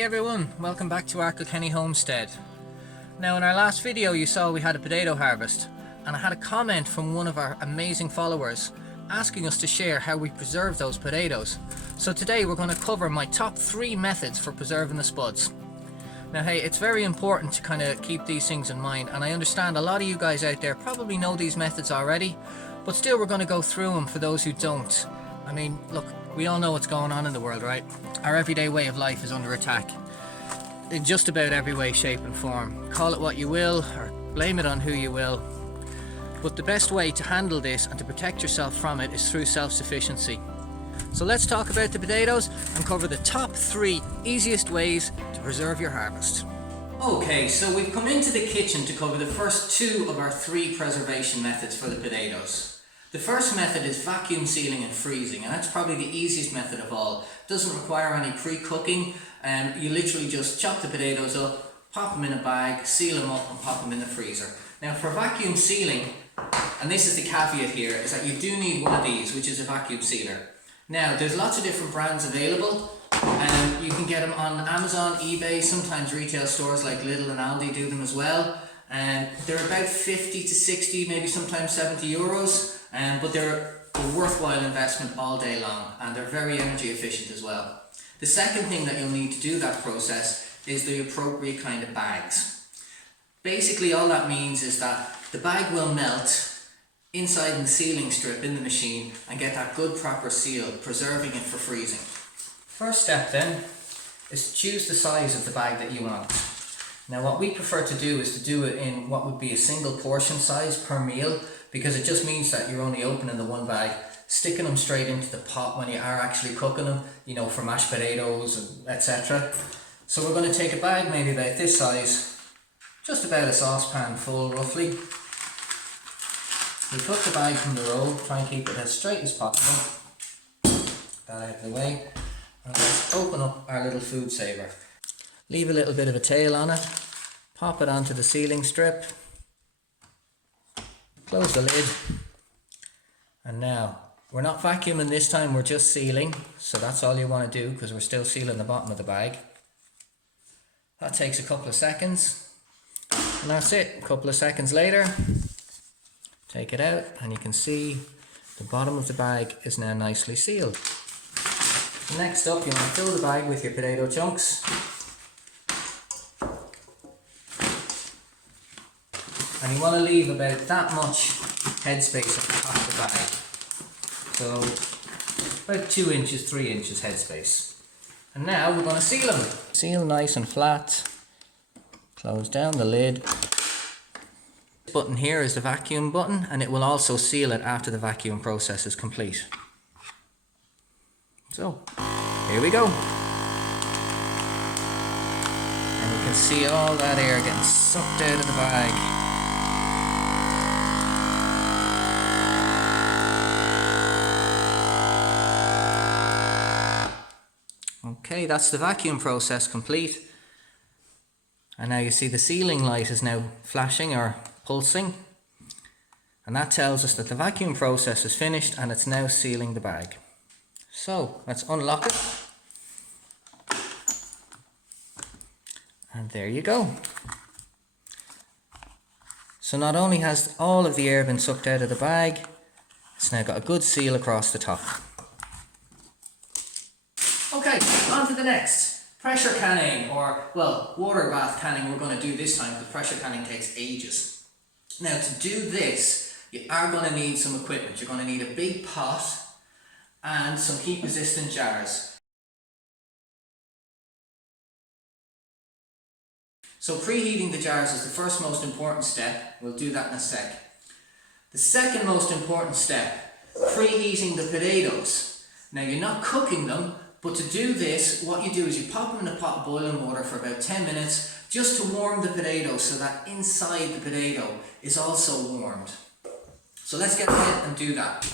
Hey everyone, welcome back to our Kilkenny homestead. Now in our last video you saw we had a potato harvest, and I had a comment from one of our amazing followers asking us to share how we preserve those potatoes. So today we're going to cover my top 3 methods for preserving the spuds. Now hey, it's very important to kind of keep these things in mind, and I understand a lot of you guys out there probably know these methods already, but still we're going to go through them for those who don't. I mean, look, we all know what's going on in the world, right? Our everyday way of life is under attack in just about every way, shape and form. Call it what you will or blame it on who you will, but the best way to handle this and to protect yourself from it is through self-sufficiency. So let's talk about the potatoes and cover the top 3 easiest ways to preserve your harvest. Okay, so we've come into the kitchen to cover the first 2 of our 3 preservation methods for the potatoes. The first method is vacuum sealing and freezing, and that's probably the easiest method of all. It doesn't require any pre-cooking, and you literally just chop the potatoes up, pop them in a bag, seal them up and pop them in the freezer. Now for vacuum sealing, and this is the caveat here, is that you do need one of these, which is a vacuum sealer. Now there's lots of different brands available, and you can get them on Amazon, eBay, sometimes retail stores like Lidl and Aldi do them as well. And they're about 50 to 60, maybe sometimes 70 euros. But they're a worthwhile investment all day long, and they're very energy efficient as well. The second thing that you'll need to do that process is the appropriate kind of bags. Basically all that means is that the bag will melt inside the sealing strip in the machine and get that good proper seal, preserving it for freezing. First step then is to choose the size of the bag that you want. Now what we prefer to do is to do it in what would be a single portion size per meal, because it just means that you're only opening the one bag, sticking them straight into the pot when you are actually cooking them, you know, for mashed potatoes and etc. So we're going to take a bag maybe about this size, just about a saucepan full roughly. We put the bag from the roll, try and keep it as straight as possible. That out of the way. And let's open up our little food saver. Leave a little bit of a tail on it, pop it onto the sealing strip, close the lid, and now we're not vacuuming this time, we're just sealing, so that's all you want to do because we're still sealing the bottom of the bag. That takes a couple of seconds, and that's it. A couple of seconds later, take it out and you can see the bottom of the bag is now nicely sealed. Next up, you want to fill the bag with your potato chunks. And you want to leave about that much headspace at the top of the bag. So about 2 inches, 3 inches headspace. And now we're going to seal them. Seal nice and flat. Close down the lid. This button here is the vacuum button, and it will also seal it after the vacuum process is complete. So here we go. And you can see all that air getting sucked out of the bag. Okay, that's the vacuum process complete. And now you see the sealing light is now flashing or pulsing. And that tells us that the vacuum process is finished and it's now sealing the bag. So let's unlock it. And there you go. So not only has all of the air been sucked out of the bag, it's now got a good seal across the top. Okay, on to the next. Pressure canning, or, well, water bath canning we're going to do this time, because pressure canning takes ages. Now to do this, you are going to need some equipment. You're going to need a big pot and some heat resistant jars. So preheating the jars is the first most important step. We'll do that in a sec. The second most important step, preheating the potatoes. Now you're not cooking them, but to do this, what you do is you pop them in a pot of boiling water for about 10 minutes just to warm the potatoes so that inside the potato is also warmed. So let's get ahead and do that.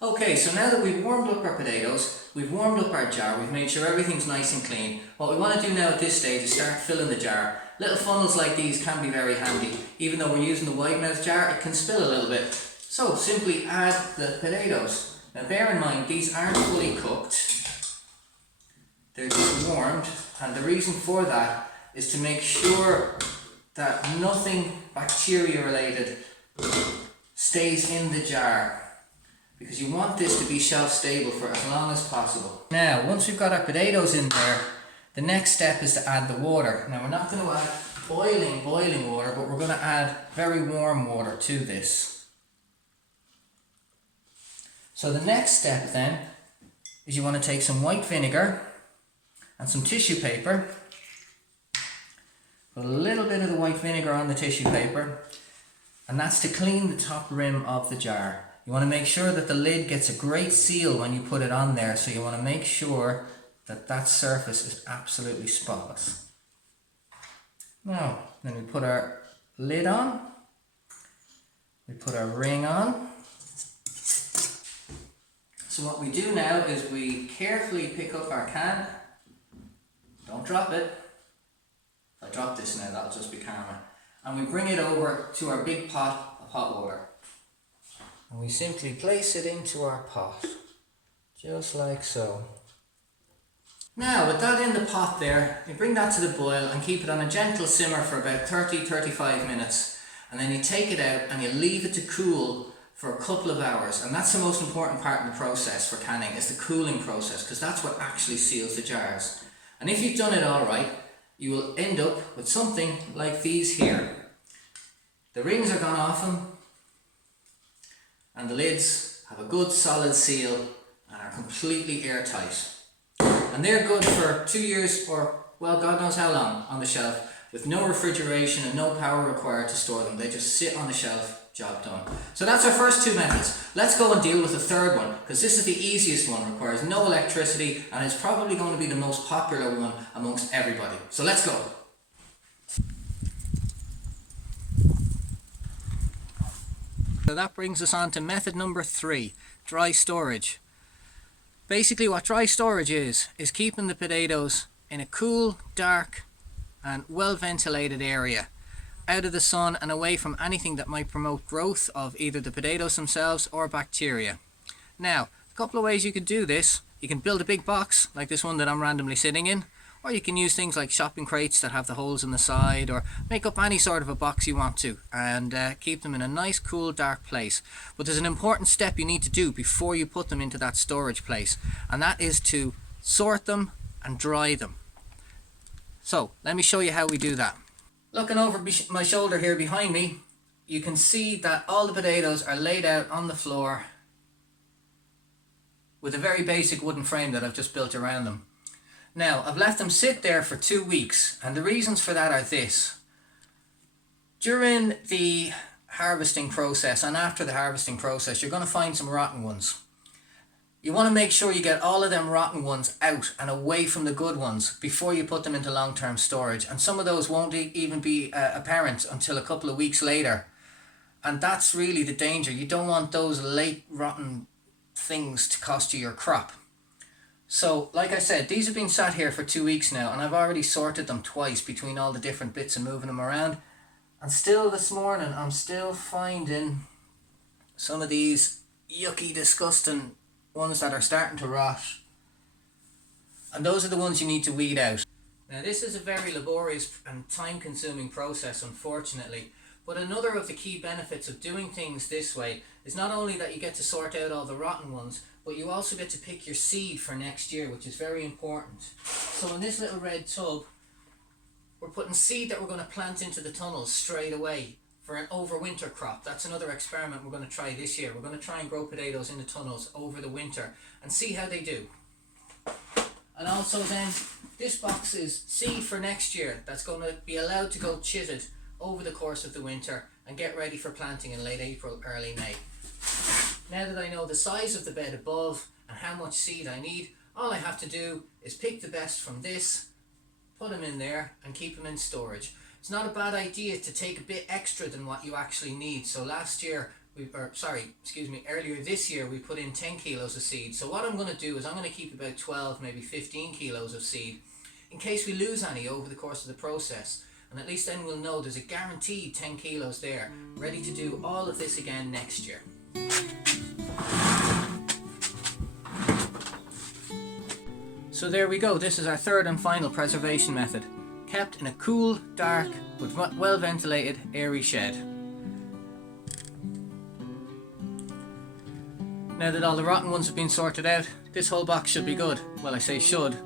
Okay, so now that we've warmed up our potatoes, we've warmed up our jar, we've made sure everything's nice and clean. What we want to do now at this stage is start filling the jar. Little funnels like these can be very handy. Even though we're using the wide mouth jar, it can spill a little bit. So simply add the potatoes. Now bear in mind, these aren't fully cooked. they're just warmed, and the reason for that is to make sure that nothing bacteria related stays in the jar, because you want this to be shelf stable for as long as possible. Now once we've got our potatoes in there, the next step is to add the water. Now we're not going to add boiling water, but we're going to add very warm water to this. So the next step then is you want to take some white vinegar and some tissue paper. Put a little bit of the white vinegar on the tissue paper, and that's to clean the top rim of the jar. You want to make sure that the lid gets a great seal when you put it on there, so you want to make sure that that surface is absolutely spotless. Now, then we put our lid on, we put our ring on. So what we do now is we carefully pick up our can. Don't drop it. If I drop this now, that'll just be karma. And we bring it over to our big pot of hot water. And we simply place it into our pot, just like so. Now, with that in the pot there, you bring that to the boil and keep it on a gentle simmer for about 30-35 minutes. And then you take it out and you leave it to cool for a couple of hours. And that's the most important part of the process for canning, is the cooling process, because that's what actually seals the jars. And if you've done it all right, you will end up with something like these here. The rings are gone off them, and the lids have a good solid seal and are completely airtight. And they're good for 2 years or, well, God knows how long on the shelf, with no refrigeration and no power required to store them. They just sit on the shelf, job done. So that's our first two methods. Let's go and deal with the third one, because this is the easiest one, requires no electricity, and is probably going to be the most popular one amongst everybody. So let's go. So that brings us on to method number 3, dry storage. Basically what dry storage is keeping the potatoes in a cool, dark and well ventilated area, out of the sun and away from anything that might promote growth of either the potatoes themselves or bacteria. Now, a couple of ways you could do this. You can build a big box like this one that I'm randomly sitting in, or you can use things like shopping crates that have the holes in the side, or make up any sort of a box you want to, and keep them in a nice, cool, dark place. But there's an important step you need to do before you put them into that storage place, and that is to sort them and dry them. So let me show you how we do that. Looking over my shoulder here behind me, you can see that all the potatoes are laid out on the floor with a very basic wooden frame that I've just built around them. Now, I've left them sit there for 2 weeks, and the reasons for that are this. During the harvesting process and after the harvesting process, you're going to find some rotten ones. You want to make sure you get all of them rotten ones out and away from the good ones before you put them into long-term storage. And some of those won't even be apparent until a couple of weeks later. And that's really the danger. You don't want those late rotten things to cost you your crop. So, like I said, these have been sat here for 2 weeks now, and I've already sorted them twice between all the different bits and moving them around. And still this morning, I'm still finding some of these yucky, disgusting ones that are starting to rot. And those are the ones you need to weed out. Now, this is a very laborious and time-consuming process, unfortunately. But another of the key benefits of doing things this way is not only that you get to sort out all the rotten ones, but you also get to pick your seed for next year, which is very important. So in this little red tub, we're putting seed that we're going to plant into the tunnels straight away for an overwinter crop. That's another experiment we're going to try this year. We're going to try and grow potatoes in the tunnels over the winter and see how they do. And also then, this box is seed for next year that's going to be allowed to go chitted over the course of the winter and get ready for planting in late April, early May. Now that I know the size of the bed above and how much seed I need, all I have to do is pick the best from this, put them in there and keep them in storage. It's not a bad idea to take a bit extra than what you actually need. So earlier this year we put in 10 kilos of seed. So what I'm going to do is I'm going to keep about 12, maybe 15 kilos of seed in case we lose any over the course of the process. And at least then we'll know there's a guaranteed 10 kilos there, ready to do all of this again next year. So there we go, this is our third and final preservation method. Kept in a cool, dark, but well ventilated, airy shed. Now that all the rotten ones have been sorted out, this whole box should be good. Well, I say should,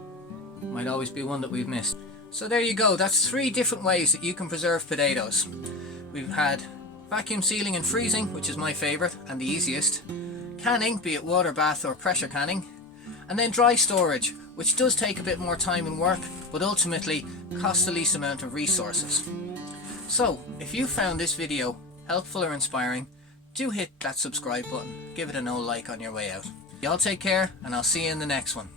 might always be one that we've missed. So there you go, that's 3 different ways that you can preserve potatoes. We've had vacuum sealing and freezing, which is my favourite and the easiest. Canning, be it water bath or pressure canning. And then dry storage, which does take a bit more time and work, but ultimately costs the least amount of resources. So, if you found this video helpful or inspiring, do hit that subscribe button. Give it an old like on your way out. Y'all take care, and I'll see you in the next one.